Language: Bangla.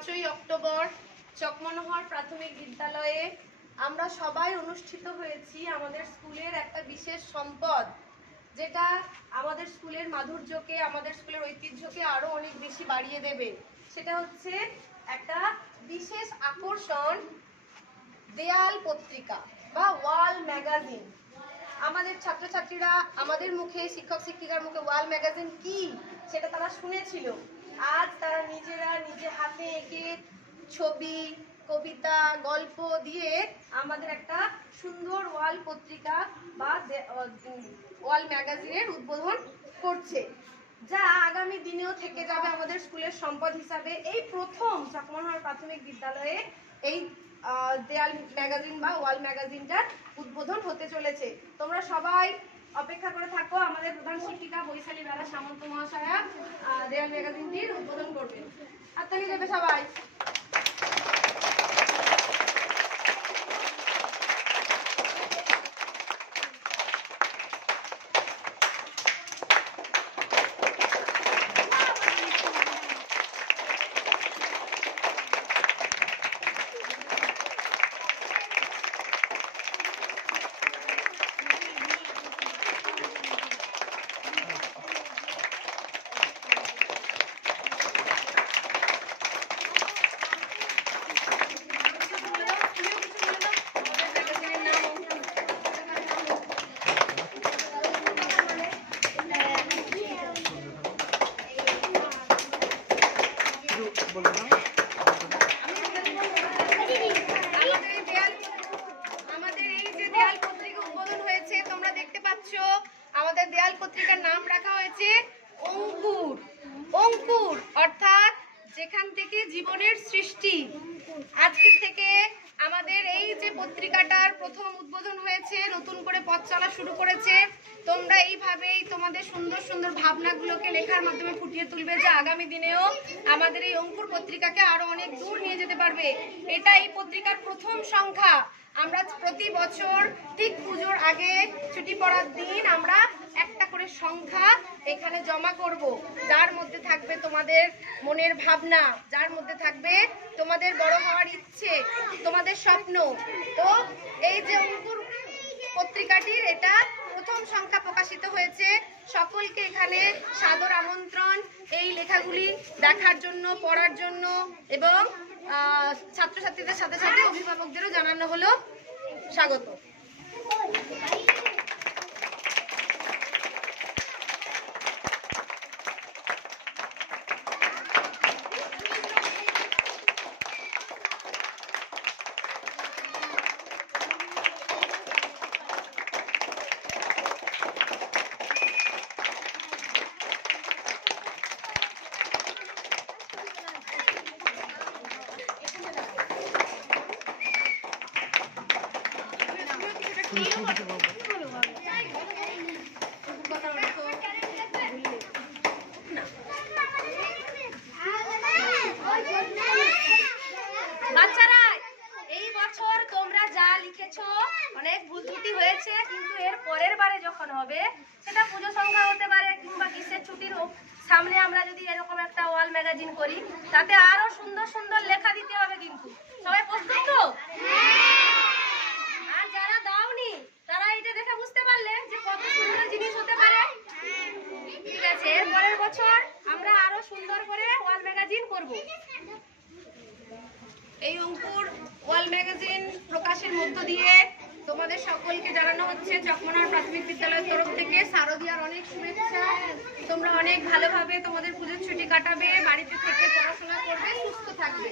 5ই অক্টোবর চকমনোহর প্রাথমিক বিদ্যালয়ে আমরা সবাই অনুষ্ঠিত হয়েছি আমাদের স্কুলের একটা বিশেষ সম্পদ, যেটা আমাদের স্কুলের মাধুর্যকে, আমাদের স্কুলের ঐতিহ্যকে আরো অনেক বেশি বাড়িয়ে দেবে। সেটা হচ্ছে একটা বিশেষ আকর্ষণ, দেয়াল পত্রিকা বা ওয়াল ম্যাগাজিন। আমাদের ছাত্রছাত্রীরা আমাদের মুখে, শিক্ষক শিক্ষিকার মুখে ওয়াল ম্যাগাজিন কি সেটা তারা শুনেছিল। আজ তারা নিজেরা নিজে হাতে এঁকে ছবি, কবিতা, গল্প দিয়ে আমাদের একটা সুন্দর ওয়াল পত্রিকা বা ওয়াল ম্যাগাজিনের উদ্বোধন করছে, যা আগামী দিনেও থেকে যাবে আমাদের স্কুলের সম্পদ হিসাবে। এই প্রথম চকমনোহর প্রাথমিক বিদ্যালয়ে এই দেয়াল ম্যাগাজিন বা ওয়াল ম্যাগাজিনটার উদ্বোধন হতে চলেছে। তোমরা সবাই অপেক্ষা করে থাকো, আমাদের প্রধান শিক্ষিকা বৈশালী বেলা সামন্ত মহাশয়া দেয়াল ম্যাগাজিনটির উদ্বোধন করবেন। হাততালি দেবে সবাই। আমাদের দেয়াল পত্রিকার নাম রাখা হয়েছে অঙ্কুর। অঙ্কুর অর্থাৎ যেখান থেকে জীবনের সৃষ্টি। আজকের থেকে আমাদের এই যে পত্রিকাটার প্রথম উদ্বোধন হয়েছে, নতুন করে পথ চলা শুরু করেছে। তোমরা এইভাবেই তোমাদের সুন্দর সুন্দর ভাবনাগুলোকে লেখার মাধ্যমে ফুটিয়ে তুলবে, যা আগামী দিনেও আমাদের এই অঙ্কুর পত্রিকাকে আরো অনেক দূর নিয়ে যেতে পারবে। এটা এই পত্রিকার প্রথম সংখ্যা। আমরা প্রতি বছর ঠিক পুজোর আগে ছুটি পড়ার দিন আমরা একটা করে সংখ্যা এখানে জমা করব, যার মধ্যে থাকবে তোমাদের মনের ভাবনা, যার মধ্যে থাকবে তোমাদের বড় হওয়ার ইচ্ছে, তোমাদের স্বপ্ন। তো এই যে অঙ্কুর পত্রিকাটির এটা প্রথম সংখ্যা প্রকাশিত হয়েছে। সকলকে এখানে সাদর আমন্ত্রণ এই লেখাগুলি দেখার জন্য, পড়ার জন্য, এবং ছাত্রছাত্রীদের সাথে সাথে অভিভাবকদেরও জানানো হলো স্বাগত। বাচ্চারা, এই বছর তোমরা যা লিখেছো অনেক ভুল ত্রুটি হয়েছে, কিন্তু এর পরের বারে যখন হবে, সেটা পুজো সংখ্যা হতে পারে কিংবা গ্রীষ্মের ছুটির সামনে আমরা যদি এরকম একটা ওয়াল ম্যাগাজিন করি, তাতে আরো সুন্দর সুন্দর লেখা দিতে হবে। কিন্তু সবাই প্রস্তুত তো? আর যারা দাওনি তারা এটা দেখে বুঝতে পারলে যে কত সুন্দর জিনিস হতে পারে। ঠিক আছে, এর পরের বছর আমরা আরো সুন্দর করে ওয়াল ম্যাগাজিন করব। এই অঙ্কুর ওয়াল ম্যাগাজিন প্রকাশের মধ্য দিয়ে তোমাদের সকলকে জানানো হচ্ছে চকমনোহর প্রাথমিক বিদ্যালয়ের তরফ থেকে শারদীয়ার অনেক শুভেচ্ছা। তোমরা অনেক ভালোভাবে তোমাদের পুজোর ছুটি কাটাবে, বাড়িতে থেকে পড়াশোনা করবে, সুস্থ থাকবে।